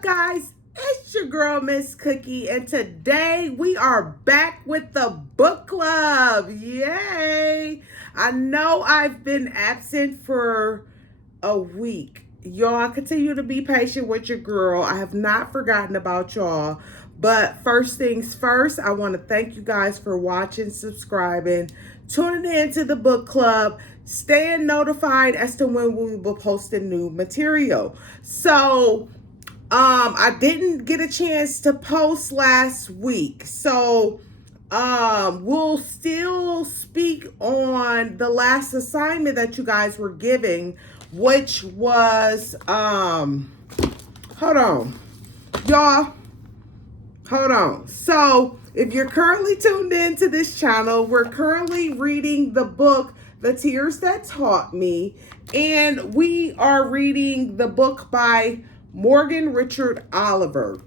up, guys? It's your girl, Mz.Cookie, and today we are back with the book club. Yay! I know I've been absent for a week. Y'all continue to be patient with your girl. I have not forgotten about y'all. But first things first, I want to thank you guys for watching, subscribing, tuning in to the book club, staying notified as to when we will be posting new material. So, I didn't get a chance to post last week. So, we'll still speak on the last assignment that you guys were giving, which was, hold on, y'all. Hold on. So, if you're currently tuned into this channel, we're currently reading the book, The Tears That Taught Me, and we are reading the book by Morgan Richard Oliver.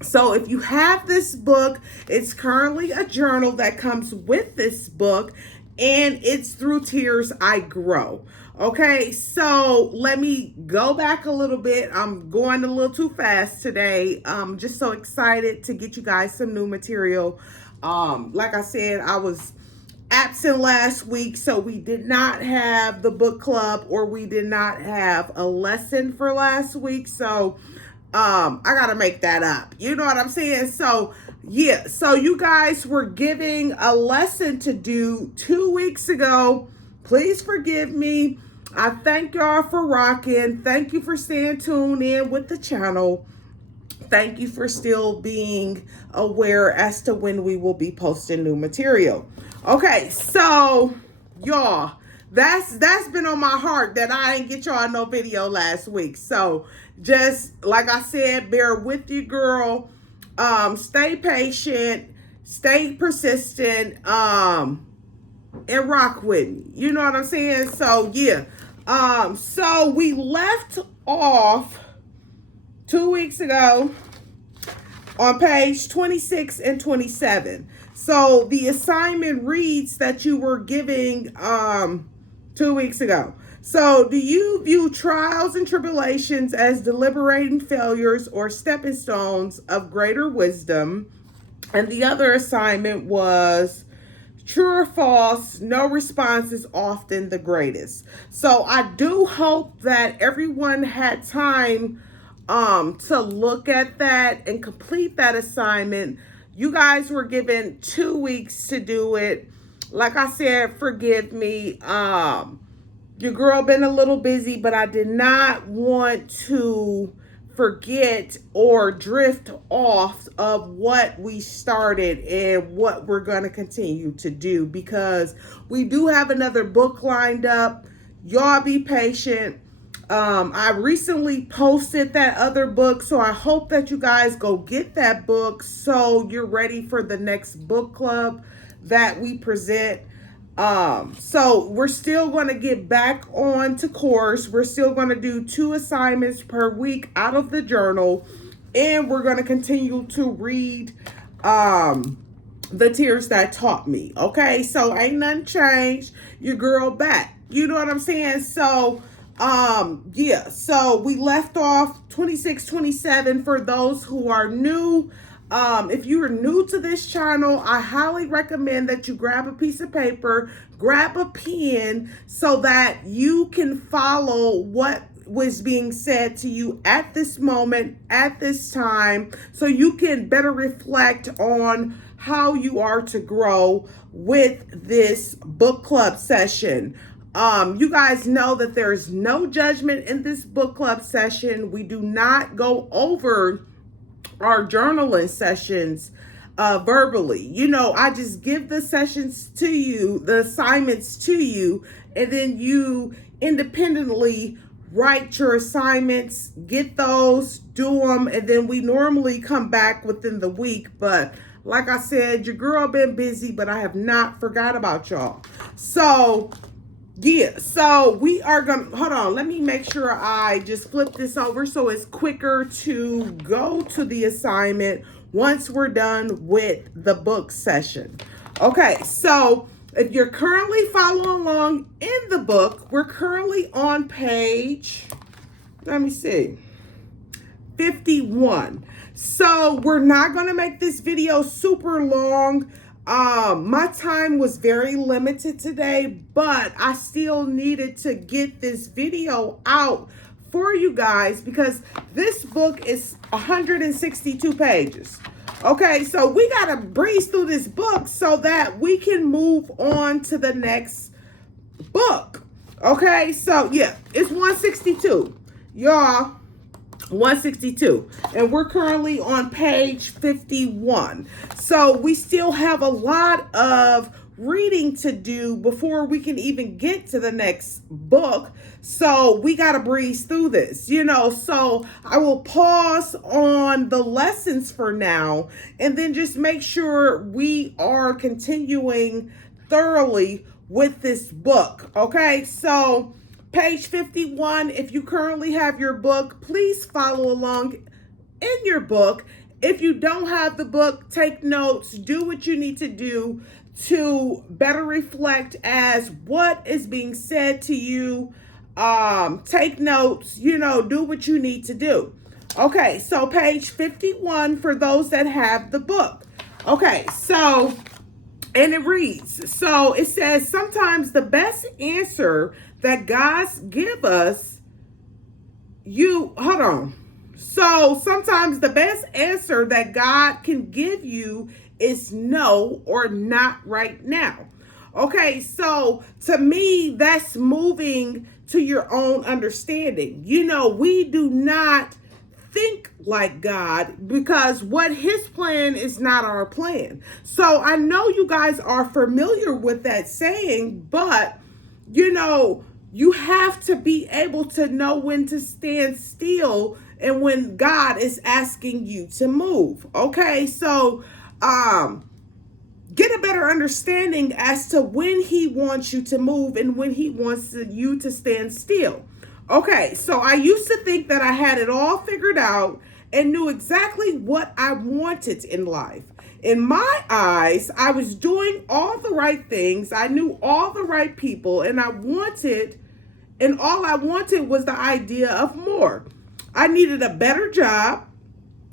So, if you have this book, it's currently a journal that comes with this book, and it's Through Tears I Grow. Okay, so let me go back a little bit. I'm going a little too fast today. I'm just so excited to get you guys some new material. Like I said, I was absent last week, so we did not have the book club, or we did not have a lesson for last week. So I gotta make that up. You know what I'm saying? So yeah, so you guys were giving a lesson to do 2 weeks ago. Please forgive me. I thank y'all for rocking. Thank you for staying tuned in with the channel. Thank you for still being aware as to when we will be posting new material. Okay, so y'all, that's been on my heart that I didn't get y'all no video last week. So just like I said, bear with you, girl. Stay patient, stay persistent, and rock with me. You know what I'm saying? So yeah. So we left off 2 weeks ago on page 26 and 27. So the assignment reads that you were giving 2 weeks ago. So, do you view trials and tribulations as deliberating failures or stepping stones of greater wisdom? And the other assignment was true or false, no response is often the greatest. So I do hope that everyone had time to look at that and complete that assignment. You guys were given 2 weeks to do it. Like I said, forgive me. Your girl been a little busy, but I did not want to forget or drift off of what we started and what we're going to continue to do, because we do have another book lined up. Y'all be patient. I recently posted that other book, so I hope that you guys go get that book so you're ready for the next book club that we present. So we're still going to get back on to course. We're still going to do 2 assignments per week out of the journal, and we're going to continue to read The Tears That Taught Me. Okay, so ain't nothing changed. Your girl back. You know what I'm saying? So yeah, so we left off 26, 27 for those who are new. If you are new to this channel, I highly recommend that you grab a piece of paper, grab a pen, so that you can follow what was being said to you at this moment, at this time, so you can better reflect on how you are to grow with this book club session. You guys know that there is no judgment in this book club session. We do not go over our journaling sessions verbally. You know, I just give the sessions to you, the assignments to you, and then you independently write your assignments, get those, do them, and then we normally come back within the week. But like I said, your girl been busy, but I have not forgot about y'all. So yeah, so we are gonna, hold on, let me make sure I just flip this over so it's quicker to go to the assignment once we're done with the book session. Okay, so if you're currently following along in the book, we're currently on page, let me see, 51. So we're not going to make this video super long. My time was very limited today, but I still needed to get this video out for you guys because this book is 162 pages. Okay, so we got to breeze through this book so that we can move on to the next book. Okay, so yeah, it's 162. Y'all, 162. And we're currently on page 51. So we still have a lot of reading to do before we can even get to the next book. So we got to breeze through this, so I will pause on the lessons for now and then just make sure we are continuing thoroughly with this book. Okay, so page 51, if you currently have your book, please follow along in your book. If you don't have the book, take notes, do what you need to do to better reflect as what is being said to you. Take notes, do what you need to do. Okay, so page 51 for those that have the book. Okay, so, and it reads, so it says, sometimes the best answer that God's give us, So sometimes the best answer that God can give you is no or not right now. Okay, so to me, that's moving to your own understanding. We do not think like God because what his plan is not our plan. So I know you guys are familiar with that saying, but you have to be able to know when to stand still and when God is asking you to move. Okay, so get a better understanding as to when he wants you to move and when he wants you to stand still. Okay, so I used to think that I had it all figured out and knew exactly what I wanted in life. In my eyes, I was doing all the right things. I knew all the right people, and all I wanted was the idea of more. I needed a better job,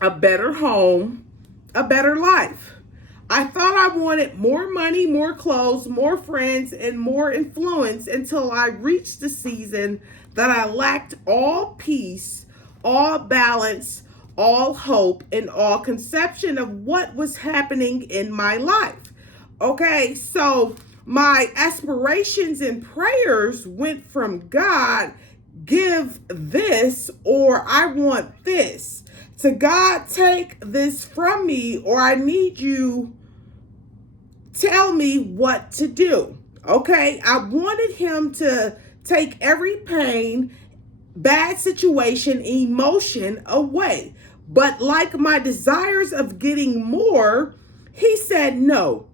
a better home, a better life. I thought I wanted more money, more clothes, more friends, and more influence until I reached the season that I lacked all peace, all balance, all hope, and all conception of what was happening in my life. Okay, so my aspirations and prayers went from God, give this, or I want this, to God, take this from me, or I need you tell me what to do. Okay, I wanted him to take every pain, bad situation, emotion away. But like my desires of getting more, he said no,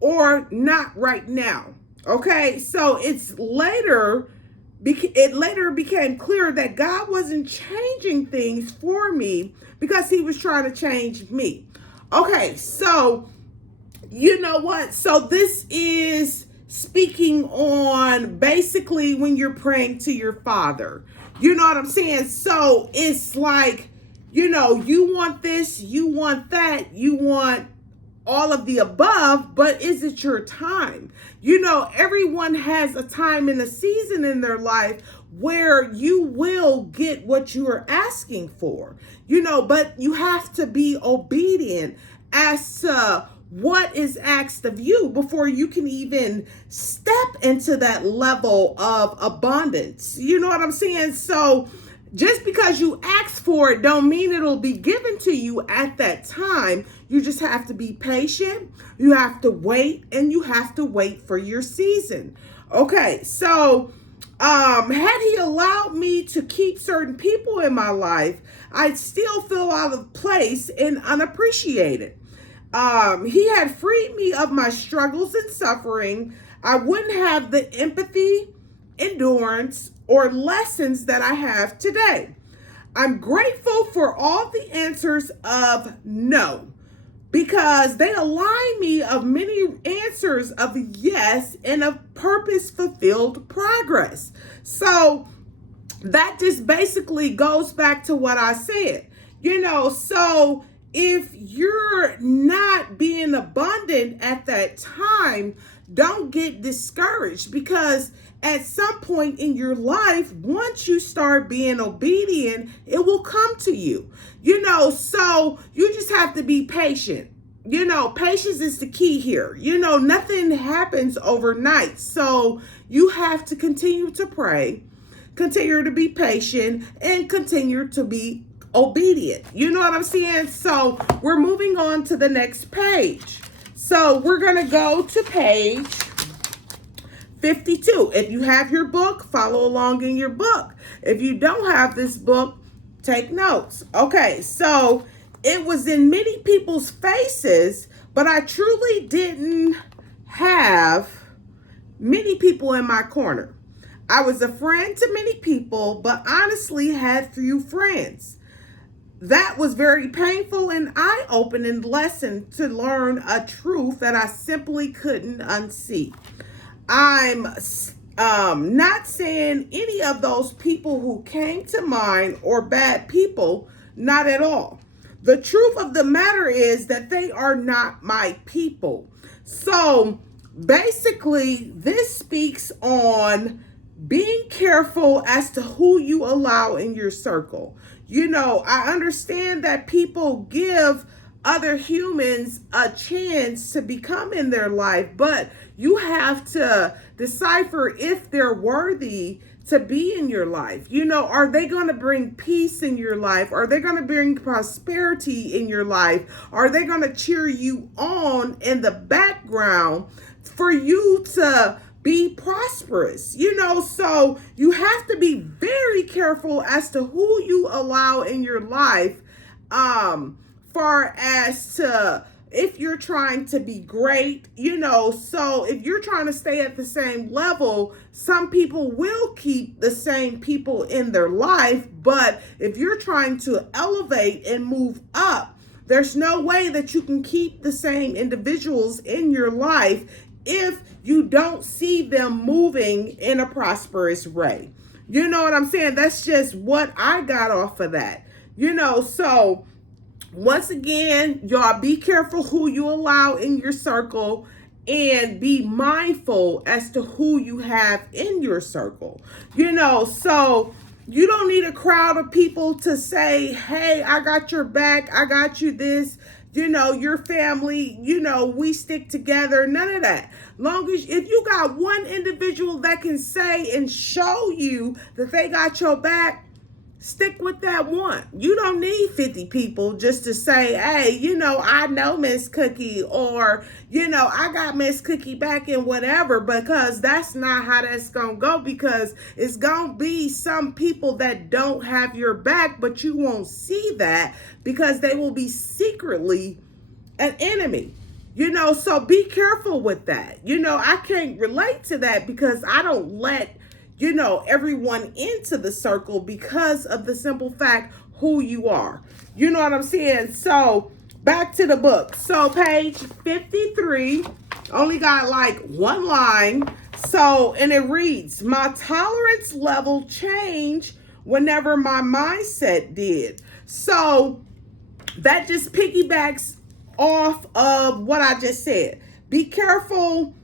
or not right now. Okay, so it later became clear that God wasn't changing things for me because he was trying to change me. Okay, so you know what? So this is speaking on basically when you're praying to your Father. You know what I'm saying? So it's like, you want this, you want that, you want all of the above, but is it your time? Everyone has a time and a season in their life where you will get what you are asking for, but you have to be obedient as to what is asked of you before you can even step into that level of abundance. You know what I'm saying? So just because you ask for it don't mean it'll be given to you at that time. You just have to be patient. You have to wait, and you have to wait for your season. Okay, so had he allowed me to keep certain people in my life, I'd still feel out of place and unappreciated. He had freed me of my struggles and suffering. I wouldn't have the empathy, endurance, or lessons that I have today. I'm grateful for all the answers of no, because they align me of many answers of yes and of purpose-fulfilled progress. So that just basically goes back to what I said. So if you're not being abundant at that time, don't get discouraged, because at some point in your life, once you start being obedient, it will come to you. So you just have to be patient. Patience is the key here. Nothing happens overnight. So you have to continue to pray, continue to be patient, and continue to be obedient. You know what I'm saying? So we're moving on to the next page. So we're going to go to page 52. If you have your book, follow along in your book. If you don't have this book, take notes. Okay, so it was in many people's faces, but I truly didn't have many people in my corner. I was a friend to many people, but honestly had few friends. That was very painful and eye-opening lesson to learn a truth that I simply couldn't unsee. I'm not saying any of those people who came to mind or bad people, not at all. The truth of the matter is that they are not my people. So basically, this speaks on being careful as to who you allow in your circle. I understand that people give other humans a chance to become in their life, but you have to decipher if they're worthy to be in your life. Are they going to bring peace in your life? Are they going to bring prosperity in your life? Are they going to cheer you on in the background for you to be prosperous? So you have to be very careful as to who you allow in your life, far as to if you're trying to be great. So if you're trying to stay at the same level, some people will keep the same people in their life, but if you're trying to elevate and move up, there's no way that you can keep the same individuals in your life if you don't see them moving in a prosperous way. You know what I'm saying? That's just what I got off of that. So once again, y'all, be careful who you allow in your circle and be mindful as to who you have in your circle. So you don't need a crowd of people to say, hey, I got your back, I got you this, your family, we stick together. None of that. Long as if you got one individual that can say and show you that they got your back, stick with that one. You don't need 50 people just to say, hey, I know Mz.Cookie, or, I got Mz.Cookie back and whatever, because that's not how that's going to go, because it's going to be some people that don't have your back, but you won't see that because they will be secretly an enemy. So be careful with that. I can't relate to that because I don't let everyone into the circle because of the simple fact who you are. You know what I'm saying? So back to the book. So page 53 only got like one line. So, and it reads, my tolerance level changed whenever my mindset did. So that just piggybacks off of what I just said. Be careful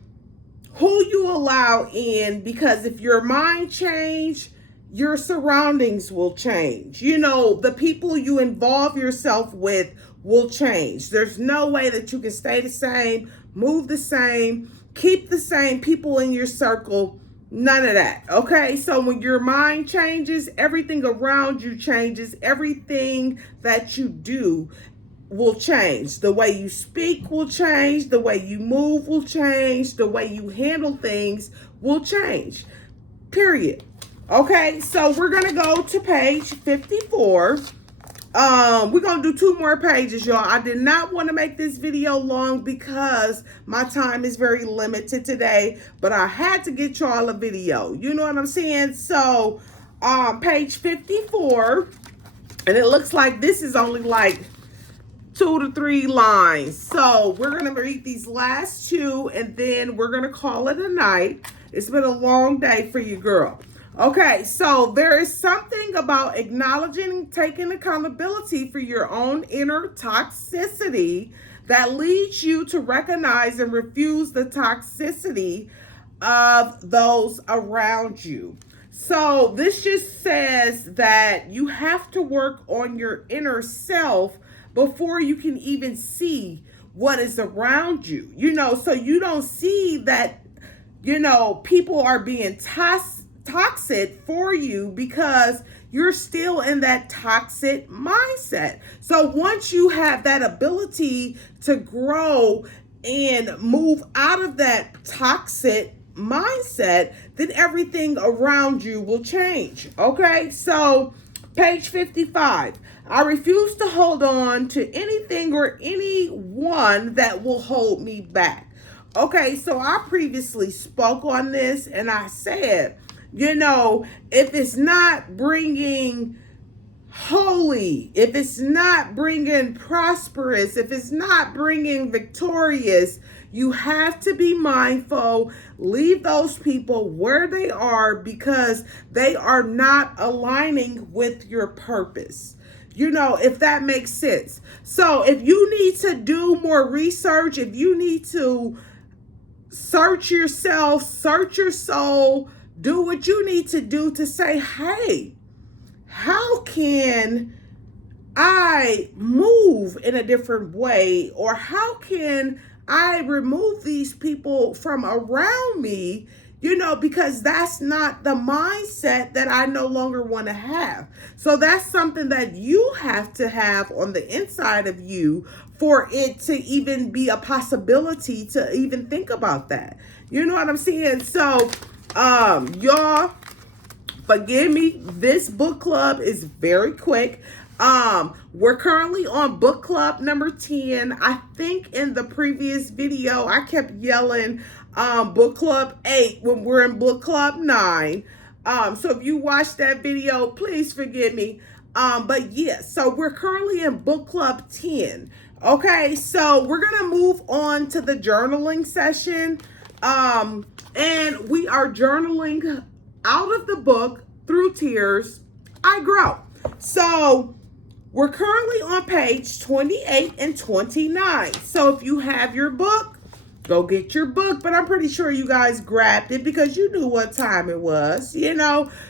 who you allow in, because if your mind change, your surroundings will change. The people you involve yourself with will change. There's no way that you can stay the same, move the same, keep the same people in your circle. None of that. Okay, so when your mind changes, everything around you changes. Everything that you do will change. The way you speak will change. The way you move will change. The way you handle things will change. Period. Okay, so we're going to go to page 54. We're going to do 2 more pages, y'all. I did not want to make this video long because my time is very limited today, but I had to get y'all a video. You know what I'm saying? So, page 54, and it looks like this is only like 2 to 3 lines. So we're going to read these last 2 and then we're going to call it a night. It's been a long day for you, girl. Okay, so there is something about acknowledging and taking accountability for your own inner toxicity that leads you to recognize and refuse the toxicity of those around you. So this just says that you have to work on your inner self before you can even see what is around you. So you don't see that, people are being toxic for you because you're still in that toxic mindset. So once you have that ability to grow and move out of that toxic mindset, then everything around you will change. Okay, so page 55. I refuse to hold on to anything or anyone that will hold me back. Okay, so I previously spoke on this and I said, if it's not bringing holy, if it's not bringing prosperous, if it's not bringing victorious, you have to be mindful. Leave those people where they are because they are not aligning with your purpose. If that makes sense. So if you need to do more research, if you need to search yourself, search your soul, do what you need to do to say, hey, how can I move in a different way? Or how can I remove these people from around me? Because that's not the mindset that I no longer want to have. So that's something that you have to have on the inside of you for it to even be a possibility to even think about that. You know what I'm saying? So, y'all, forgive me, this book club is very quick. We're currently on book club number 10. I think in the previous video, I kept yelling book club 8 when we're in book club 9. So if you watched that video, please forgive me. But yeah, so we're currently in book club 10. Okay, so we're gonna move on to the journaling session. And we are journaling out of the book Through Tears, I Grow. So we're currently on page 28 and 29. So if you have your book, go get your book. But I'm pretty sure you guys grabbed it because you knew what time it was,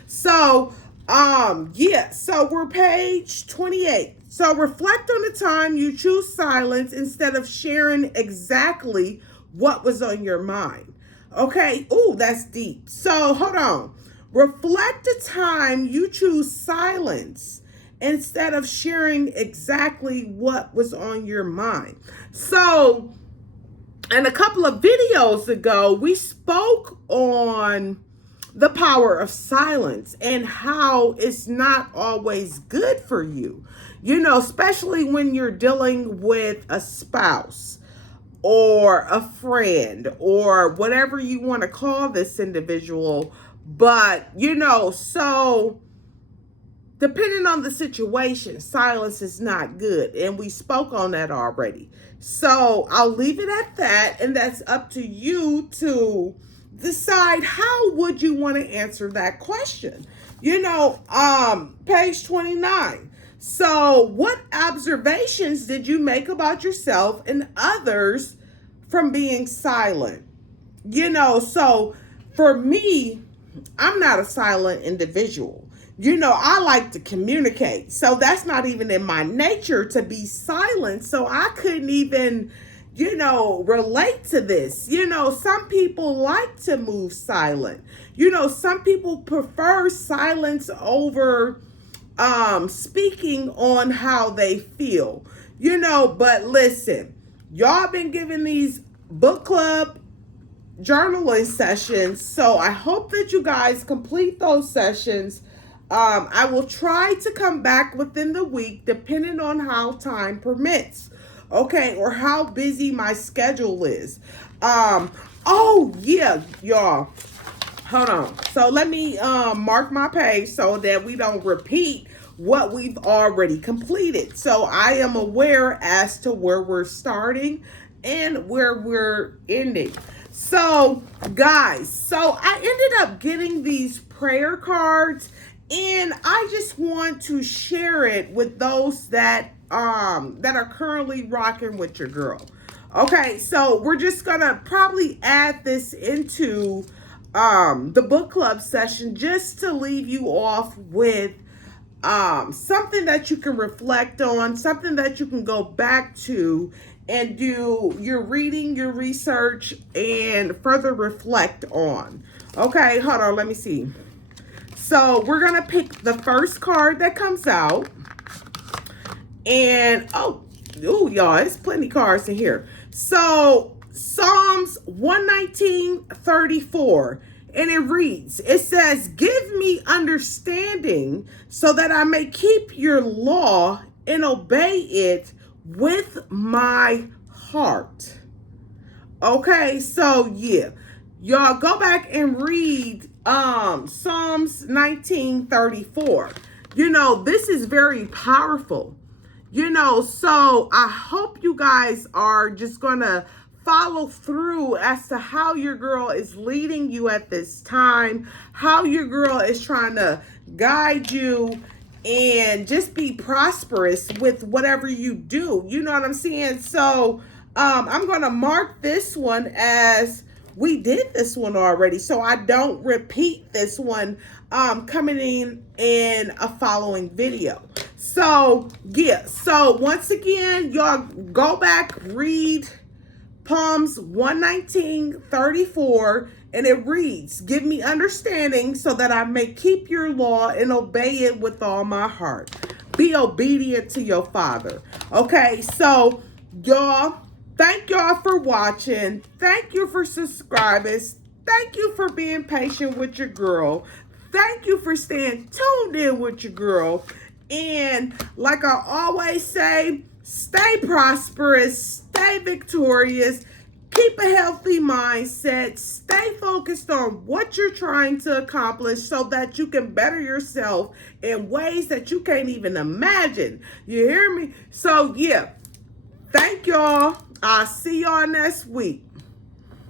So, yeah, so we're page 28. So reflect on the time you choose silence instead of sharing exactly what was on your mind. Okay, ooh, that's deep. So hold on. Reflect the time you choose silence instead of sharing exactly what was on your mind. So, and a couple of videos ago, we spoke on the power of silence and how it's not always good for you, especially when you're dealing with a spouse or a friend or whatever you want to call this individual. But, so depending on the situation, silence is not good. And we spoke on that already. So I'll leave it at that. And that's up to you to decide how would you want to answer that question. Page 29. So what observations did you make about yourself and others from being silent? So for me, I'm not a silent individual. I like to communicate. So that's not even in my nature to be silent. So I couldn't even, relate to this. Some people like to move silent. Some people prefer silence over speaking on how they feel. But listen, y'all been giving these book club journaling sessions. So I hope that you guys complete those sessions. I will try to come back within the week, depending on how time permits. Okay, or how busy my schedule is. Oh yeah, y'all. Hold on. So let me mark my page so that we don't repeat what we've already completed. So I am aware as to where we're starting and where we're ending. So guys, so I ended up getting these prayer cards, and I just want to share it with those that are currently rocking with your girl. Okay, so we're just gonna probably add this into the book club session just to leave you off with something that you can reflect on, something that you can go back to and do your reading, your research, and further reflect on. Okay, hold on, let me see. So we're gonna pick the first card that comes out. And y'all, it's plenty cards in here. So Psalms 119:34. And it reads, it says, give me understanding so that I may keep your law and obey it with my heart. Okay, so yeah. Y'all go back and read Psalms 19:34. You know, this is very powerful. You know, so I hope you guys are just gonna follow through as to how your girl is leading you at this time, how your girl is trying to guide you, and just be prosperous with whatever you do. You know what I'm saying? So I'm gonna mark this one as we did this one already, so I don't repeat this one coming in a following video. So yeah, so once again, y'all go back, read Psalms 119:34, and it reads, give me understanding so that I may keep your law and obey it with all my heart. Be obedient to your father. Okay, so y'all, thank y'all for watching. Thank you for subscribing. Thank you for being patient with your girl. Thank you for staying tuned in with your girl. And like I always say, stay prosperous, stay victorious, keep a healthy mindset, stay focused on what you're trying to accomplish so that you can better yourself in ways that you can't even imagine. You hear me? So yeah, thank y'all. I'll see y'all next week.